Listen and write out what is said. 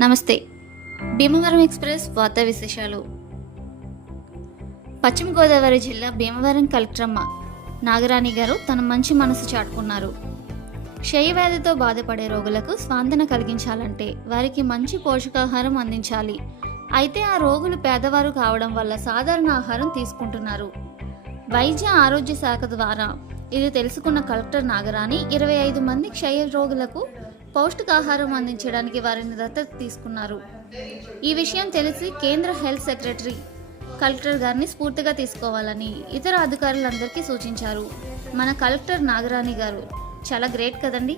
నమస్తే. భీమవరం ఎక్స్ప్రెస్ వార్తా విశేషాలు. పశ్చిమ గోదావరి జిల్లా భీమవరం కలెక్టరమ్మ నాగరాణి గారు తన మంచి మనసు చాటుకున్నారు. క్షయవ్యాధితో బాధపడే రోగులకు స్వాంతన కలిగించాలంటే వారికి మంచి పోషకాహారం అందించాలి. అయితే ఆ రోగులు పేదవారు కావడం వల్ల సాధారణ ఆహారం తీసుకుంటున్నారు. వైద్య ఆరోగ్య శాఖ ద్వారా ఇది తెలుసుకున్న కలెక్టర్ నాగరాణి 25 మంది క్షయ రోగులకు పౌష్టికాహారం అందించడానికి వారిని దత్తత తీసుకున్నారు. ఈ విషయం తెలిసి కేంద్ర హెల్త్ సెక్రటరీ కలెక్టర్ గారిని స్ఫూర్తిగా తీసుకోవాలని ఇతర అధికారులందరికీ సూచించారు. మన కలెక్టర్ నాగరాణి గారు చాలా గ్రేట్ కదండి.